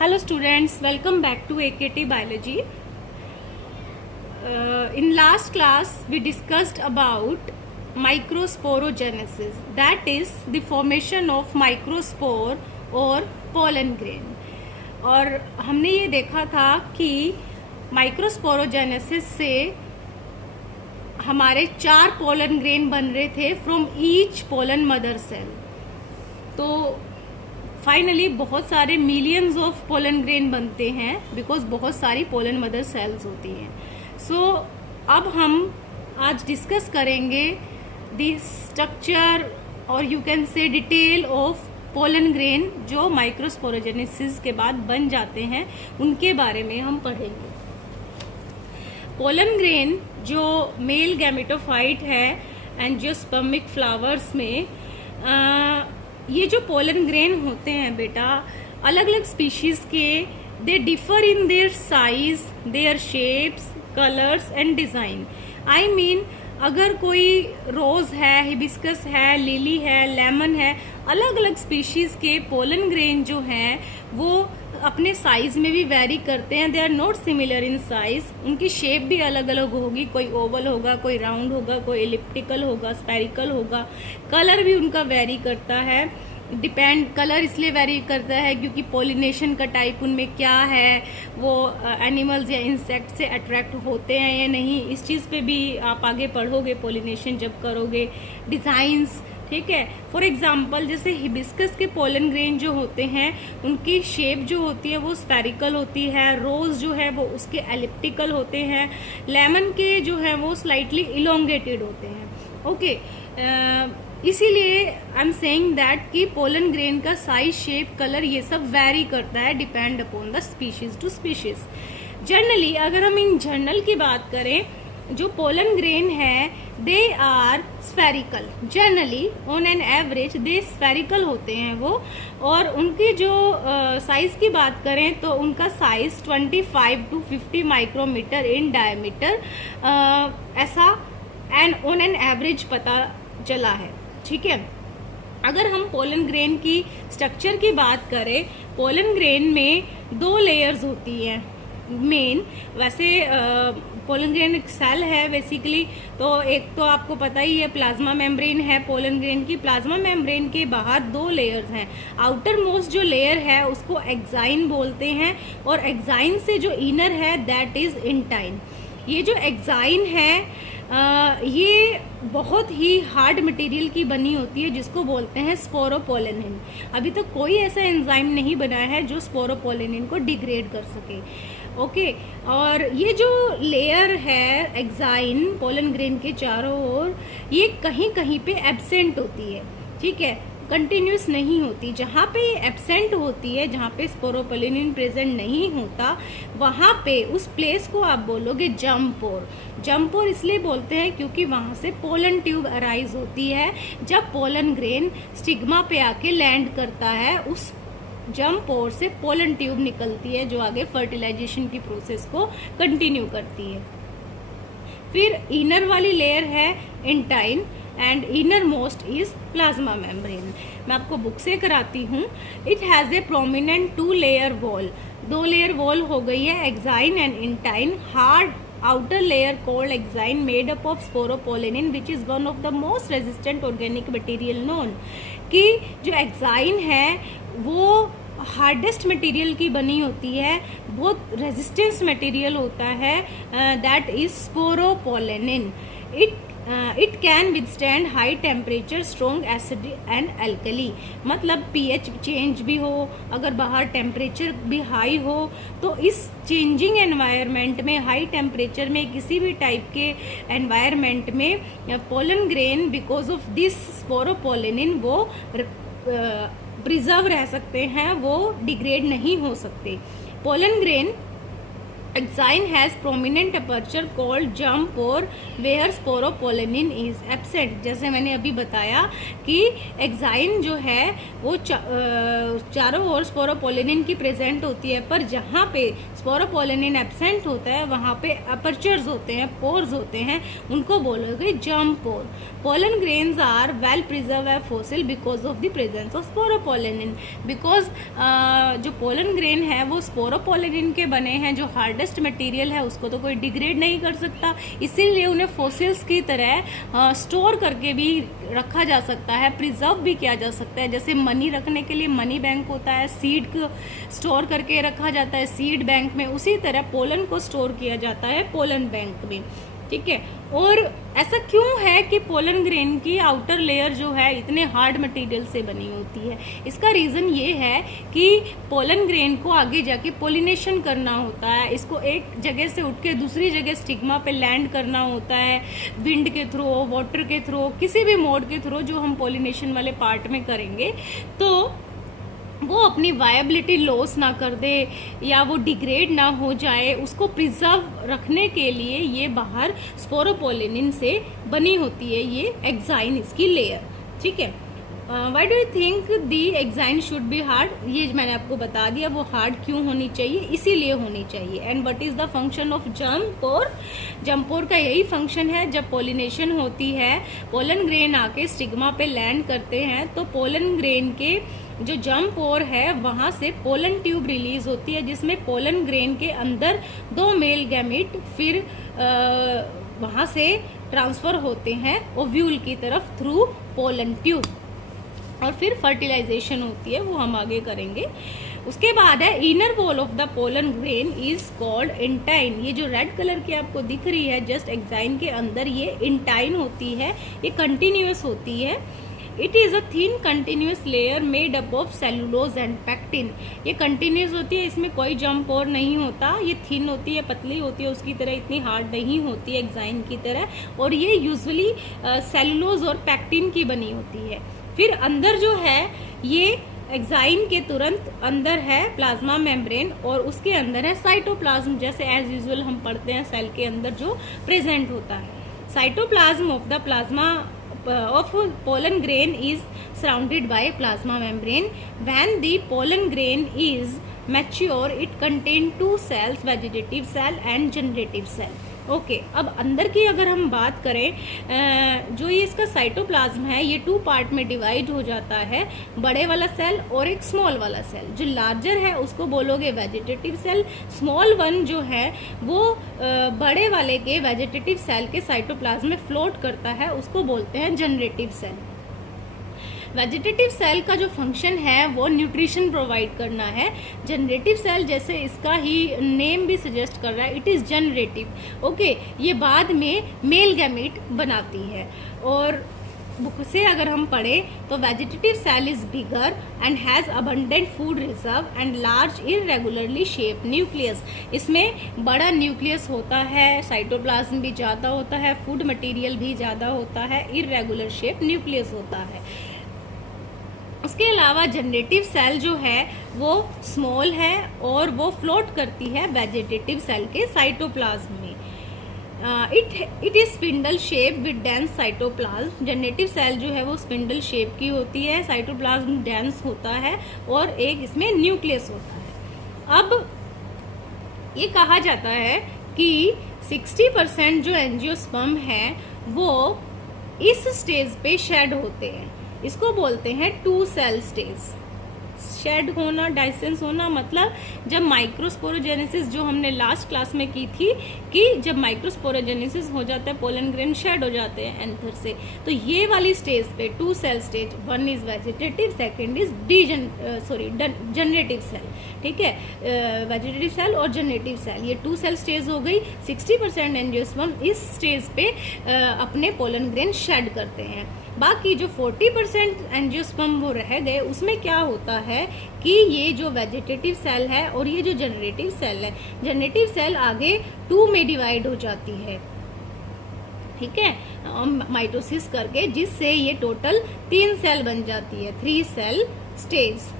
Hello students, welcome back to AKT Biology. In last class we discussed about microsporogenesis, that is the formation of microspore और pollen grain. और हमने ये देखा था कि microsporogenesis से हमारे 4 पोलन ग्रेन बन रहे थे from each pollen mother cell. तो फाइनली बहुत सारे मिलियंस ऑफ पोलन ग्रेन बनते हैं बिकॉज बहुत सारी पोलन मदर सेल्स होती हैं। सो अब हम आज डिस्कस करेंगे द स्ट्रक्चर और you can say detail of pollen grain जो माइक्रोस्पोरोजेनेसिस के बाद बन जाते हैं, उनके बारे में हम पढ़ेंगे। पोलन ग्रेन जो मेल गैमेटोफाइट है एंजियोस्पर्मिक फ्लावर्स में ये जो पोलन ग्रेन होते हैं बेटा, अलग अलग स्पीशीज के, they differ in their size, their shapes, colours and design. I mean अगर कोई रोज है, हिबिस्कस है, लिली है, लेमन है, अलग अलग स्पीशीज के पोलन ग्रेन जो हैं वो अपने साइज में भी वेरी करते हैं। They are not similar in size, उनकी शेप भी अलग अलग होगी, कोई ओवल होगा, कोई राउंड होगा, कोई एलिप्टिकल होगा, स्पेरिकल होगा। कलर भी उनका वेरी करता है, डिपेंड कलर इसलिए वेरी करता है क्योंकि पोलिनेशन का टाइप उनमें क्या है, वो एनिमल्स या इंसेक्ट से अट्रैक्ट होते हैं या नहीं, इस चीज़ पे भी आप आगे पढ़ोगे पोलिनेशन जब करोगे। डिज़ाइंस, ठीक है। फॉर एग्जाम्पल जैसे हिबिस्कस के पोलन ग्रेन जो होते हैं उनकी शेप जो होती है वो स्फेरिकल होती है, रोज जो है वो उसके एलिप्टिकल होते हैं, लेमन के जो है वो स्लाइटली इलोंगेटेड होते हैं। ओके, इसीलिए आई एम सेइंग दैट कि पोलन ग्रेन का साइज, शेप, कलर ये सब वेरी करता है depend upon the species to species. Generally अगर हम इन जनरल की बात करें, जो पोलन ग्रेन है they are spherical, generally on an average they spherical होते हैं वो। और उनकी जो साइज की बात करें तो उनका size 25 to 50 micrometre in diameter, ऐसा एंड ऑन एन एवरेज पता चला है, ठीक है। अगर हम पोलन ग्रेन की स्ट्रक्चर की बात करें, पोलन ग्रेन में 2 लेयर्स होती हैं मेन। वैसे पोलन ग्रेन एक सेल है बेसिकली, तो एक तो आपको पता ही है प्लाज्मा मेम्ब्रेन है पोलन ग्रेन की। प्लाज्मा मेम्ब्रेन के बाहर 2 लेयर्स हैं। आउटर मोस्ट जो लेयर है उसको एक्साइन बोलते हैं और एक्साइन से जो इनर है दैट इज इंटाइन। ये जो एक्साइन है ये बहुत ही हार्ड मटेरियल की बनी होती है जिसको बोलते हैं स्पोरोपोलेनिन। अभी तक कोई ऐसा एंजाइम नहीं बना है जो स्पोरोपोलेनिन को डिग्रेड कर सके। ओके, और ये जो लेयर है एक्साइन पोलन ग्रेन के चारों ओर, ये कहीं कहीं पे एब्सेंट होती है, ठीक है, कंटिन्यूस नहीं होती। जहाँ पे ये एब्सेंट होती है, जहाँ पे स्पोरोपोलेनिन प्रेजेंट नहीं होता, वहाँ पे उस प्लेस को आप बोलोगे जम्पोर। जम्पोर इसलिए बोलते हैं क्योंकि वहाँ से पोलन ट्यूब अराइज होती है। जब पोलन ग्रेन स्टिग्मा पे आके लैंड करता है, उस जम्पोर से पोलन ट्यूब निकलती है जो आगे फर्टिलाइजेशन की प्रोसेस को कंटिन्यू करती है। फिर इनर वाली लेयर है intine and inner most is plasma membrane. मैं आपको बुक से कराती हूँ। It has a prominent 2 layer wall, 2 layer wall हो गई है, exine and intine. Hard outer layer called exine made up of sporopollenin which is one of the most resistant organic material known। कि जो exine है वो hardest material की बनी होती है, बहुत रेजिस्टेंस मटेरियल होता है, that is sporopollenin. It can withstand high temperature, strong acid and alkali. मतलब पीएच चेंज भी हो, अगर बाहर टेम्परेचर भी हाई हो, तो इस चेंजिंग एनवायरनमेंट में, हाई टेम्परेचर में, किसी भी टाइप के एनवायरनमेंट में pollen grain because of this sporopollenin वो प्रिजर्व रह सकते हैं, वो डिग्रेड नहीं हो सकते। Pollen grain Exine has prominent aperture called jump pore where sporopollenin is absent। जैसे मैंने अभी बताया कि एक्साइन जो है वो चारों ओर स्पोरोपोलेनिन की प्रेजेंट होती है, पर जहाँ पे स्पोरोपोलेनिन एब्सेंट होता है वहाँ पे अपर्चर्स होते हैं, पोर्स होते हैं, उनको बोलोगे जम्प pore. Pollen grains are well preserve as fossil because of the presence of sporopollenin. Because जो पोलन ग्रेन है वो स्पोरोपोलेनिन के बने हैं, जो हार्डेस्ट मटेरियल है उसको तो कोई डिग्रेड नहीं कर सकता, इसीलिए उन्हें फॉसिल्स की तरह स्टोर करके भी रखा जा सकता है, प्रिजर्व भी किया जा सकता है। जैसे मनी रखने के लिए मनी बैंक होता है, सीड को स्टोर करके रखा जाता है सीड बैंक में, उसी तरह पोलन को स्टोर किया जाता है पोलन बैंक में। ठीक है, और ऐसा क्यों है कि पोलन ग्रेन की आउटर लेयर जो है इतने हार्ड मटेरियल से बनी होती है? इसका रीज़न ये है कि पोलन ग्रेन को आगे जाके पोलिनेशन करना होता है, इसको एक जगह से उठ के दूसरी जगह स्टिग्मा पे लैंड करना होता है, विंड के थ्रू, वाटर के थ्रू, किसी भी मोड के थ्रू जो हम पोलिनेशन वाले पार्ट में करेंगे, तो वो अपनी वायबिलिटी लॉस ना कर दे या वो डिग्रेड ना हो जाए, उसको प्रिजर्व रखने के लिए ये बाहर स्पोरोपोलेनिन से बनी होती है ये एक्साइन, इसकी लेयर। ठीक है, why do you think the exine should be hard? ये मैंने आपको बता दिया वो हार्ड क्यों होनी चाहिए, इसीलिए होनी चाहिए। And what is the function of जम्प पोर? जम्प पोर का यही फंक्शन है, जब पोलिनेशन होती है, पोलन ग्रेन आके स्टिग्मा पे लैंड करते हैं, तो पोलन ग्रेन के जो जम्प पोर है वहां से पोलन ट्यूब रिलीज होती है, जिसमें पोलन ग्रेन के अंदर 2 मेल गैमीट फिर वहां से ट्रांसफर होते हैं ओव्यूल की तरफ थ्रू पोलन ट्यूब, और फिर फर्टिलाइजेशन होती है, वो हम आगे करेंगे। उसके बाद है inner wall of the pollen grain is called intine. ये जो रेड कलर की आपको दिख रही है जस्ट एक्साइन के अंदर, ये इंटाइन होती है, ये कंटिन्यूअस होती है। It is a thin continuous layer made up of cellulose and pectin. ये कंटिन्यूअस होती है, इसमें कोई जम्प और नहीं होता, ये थिन होती है, पतली होती है, उसकी तरह इतनी हार्ड नहीं होती है एक्साइन की तरह, और ये यूजुअली सेलुलोज और पैक्टिन की बनी होती है। फिर अंदर जो है ये एक्साइन के तुरंत अंदर है प्लाज्मा मेम्ब्रेन, और उसके अंदर है साइटोप्लाज्म, जैसे एज यूजुअल हम पढ़ते हैं सेल के अंदर जो प्रेजेंट होता है। Cytoplasm of the plasma of pollen grain is surrounded by plasma membrane. When the pollen grain is mature, it contains 2 cells, vegetative cell and generative cell. Okay, अब अंदर की अगर हम बात करें, जो ये इसका साइटोप्लाज्म है ये 2 पार्ट में डिवाइड हो जाता है, बड़े वाला सेल और एक स्मॉल वाला सेल। जो लार्जर है उसको बोलोगे वेजिटेटिव सेल, स्मॉल वन जो है वो बड़े वाले के वेजिटेटिव सेल के साइटोप्लाज्म में फ्लोट करता है, उसको बोलते हैं जनरेटिव सेल। वेजिटेटिव सेल का जो फंक्शन है वो न्यूट्रिशन प्रोवाइड करना है। जनरेटिव सेल जैसे इसका ही नेम भी सजेस्ट कर रहा है, इट इज जनरेटिव। ओके, ये बाद में मेल गैमीट बनाती है। और बुक से अगर हम पढ़ें तो vegetative cell is bigger and has abundant food reserve and large irregularly shape nucleus. इसमें बड़ा न्यूक्लियस होता है, साइटोप्लाज्म भी ज़्यादा होता है, फूड मटेरियल भी ज़्यादा होता है, इररेगुलर शेप न्यूक्लियस होता है। उसके अलावा जनरेटिव सेल जो है वो स्मॉल है और वो फ्लोट करती है वेजिटेटिव सेल के साइटोप्लाज्म में। It is spindle shape with dense cytoplasm. Generative cell जो है वो स्पिंडल शेप की होती है, साइटोप्लाज्म डेंस होता है और एक इसमें न्यूक्लियस होता है। अब ये कहा जाता है कि 60% जो एंजियोस्पर्म है वो इस स्टेज पे शेड होते हैं, इसको बोलते हैं 2 सेल स्टेज। शेड होना, डाइसेंस होना मतलब जब माइक्रोस्पोरोजेनेसिस जो हमने लास्ट क्लास में की थी कि जब माइक्रोस्पोरोजेनेसिस हो जाता है पोलन ग्रेन शेड हो जाते हैं एंथर से, तो ये वाली स्टेज पे 2 cell stage, 1 is vegetative, second is generative cell. ठीक है, वेजिटेटिव सेल और जनरेटिव सेल, ये 2 सेल स्टेज हो गई। 60% एंजियोस्पर्म इस स्टेज पे अपने पोलन ग्रेन शेड करते हैं। बाकी जो 40% एंजियोस्पर्म वो रह गए, उसमें क्या होता है कि ये जो वेजिटेटिव सेल है और ये जो जनरेटिव सेल है, जनरेटिव सेल आगे 2 में डिवाइड हो जाती है। ठीक है, माइटोसिस करके, जिससे ये टोटल 3 सेल बन जाती है, 3 cell stage,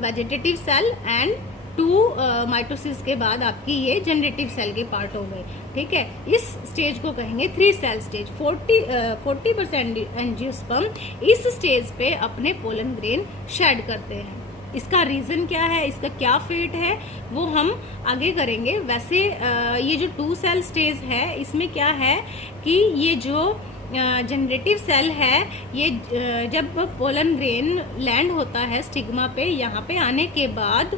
vegetative cell and 2 mitosis के बाद आपकी ये जनरेटिव सेल के पार्ट हो गए, ठीक है। इस स्टेज को कहेंगे 3 सेल स्टेज। 40% एंजियोस्पर्म इस स्टेज पे अपने पोलन ग्रेन शेड करते हैं। इसका रीजन क्या है, इसका क्या फेट है, वो हम आगे करेंगे। वैसे ये जो 2 सेल स्टेज है, इसमें क्या है कि ये जो जनरेटिव सेल है, ये जब पोलन ग्रेन लैंड होता है स्टिग्मा पे, यहाँ पे आने के बाद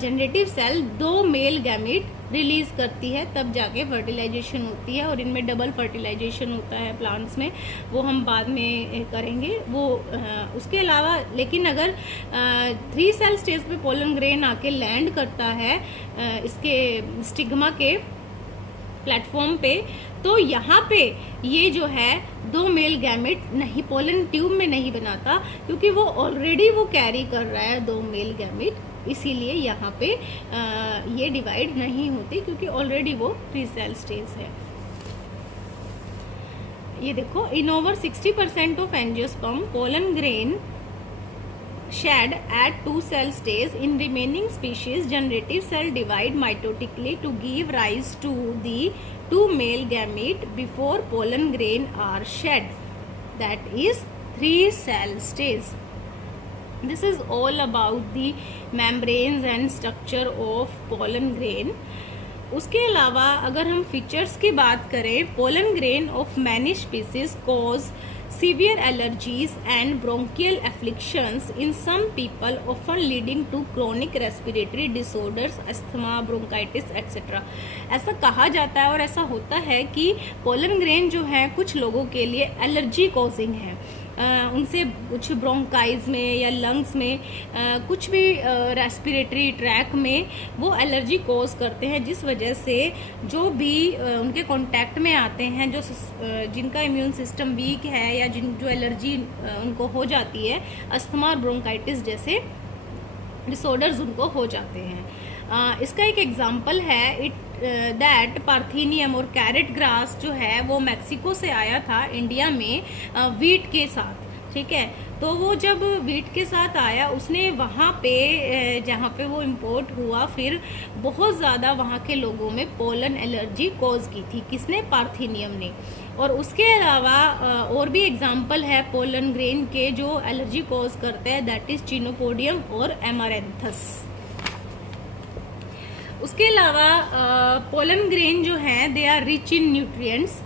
generative cell 2 male gamete release करती है, तब जाके फर्टिलाइजेशन होती है। और इनमें डबल फर्टिलाइजेशन होता है प्लांट्स में, वो हम बाद में करेंगे वो। उसके अलावा लेकिन अगर 3 सेल स्टेज पे पोलन ग्रेन आके लैंड करता है इसके स्टिग्मा के प्लेटफॉर्म पे, तो यहाँ पे ये जो है 2 मेल गैमेट नहीं, पोलन ट्यूब में नहीं बनाता, क्योंकि वो ऑलरेडी वो कैरी कर रहा है 2 मेल गैमेट, इसीलिए यहाँ पे ये डिवाइड नहीं होती, क्योंकि ऑलरेडी वो 3 सेल स्टेज है। ये देखो, इन over 60% of angiosperm pollen grain shed at 2 cell stage. In remaining species, generative cell divide mitotically to give rise to the 2 male gamete before pollen grain are shed. That is 3 cell stage. This is all about the membranes and structure of pollen grain. उसके अलावा अगर हम features की बात करें, pollen grain of many species cause severe allergies and bronchial afflictions in some people, often leading to chronic respiratory disorders, asthma, bronchitis etc. ऐसा कहा जाता है और ऐसा होता है कि पोलन ग्रेन जो है कुछ लोगों के लिए एलर्जी कॉजिंग है। उनसे कुछ ब्रोंकाइज में या लंग्स में कुछ भी रेस्पिरेटरी ट्रैक में वो एलर्जी कॉज करते हैं, जिस वजह से जो भी उनके कांटेक्ट में आते हैं, जो जिनका इम्यून सिस्टम वीक है या जो एलर्जी उनको हो जाती है, अस्थमा और ब्रोंकाइटिस जैसे डिसऑर्डर्स उनको हो जाते हैं। इसका एक एग्जाम्पल है दैट पार्थेनियम और कैरेट ग्रास जो है वो मैक्सिको से आया था इंडिया में वीट के साथ, ठीक है। तो वो जब वीट के साथ आया, उसने वहाँ पे जहाँ पे वो इम्पोर्ट हुआ, फिर बहुत ज़्यादा वहाँ के लोगों में पोलन एलर्जी कॉज की थी। किसने? पार्थेनियम ने। और उसके अलावा और भी एग्जाम्पल है पोलन ग्रेन के जो एलर्जी कॉज करते हैं, दैट इज चिनोपोडियम और एमारेंथस। उसके अलावा पोलन ग्रेन जो हैं they are rich in nutrients.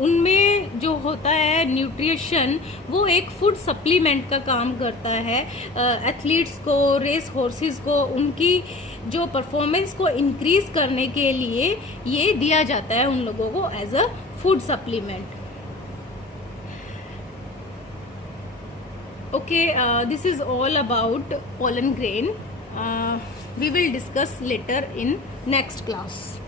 उनमें जो होता है न्यूट्रिशन, वो एक फूड सप्लीमेंट का काम करता है। एथलीट्स को, रेस हॉर्सेस को, उनकी जो परफॉर्मेंस को इंक्रीज करने के लिए ये दिया जाता है उन लोगों को as a food supplement. Okay, this is all about pollen grain. We will discuss later in next class.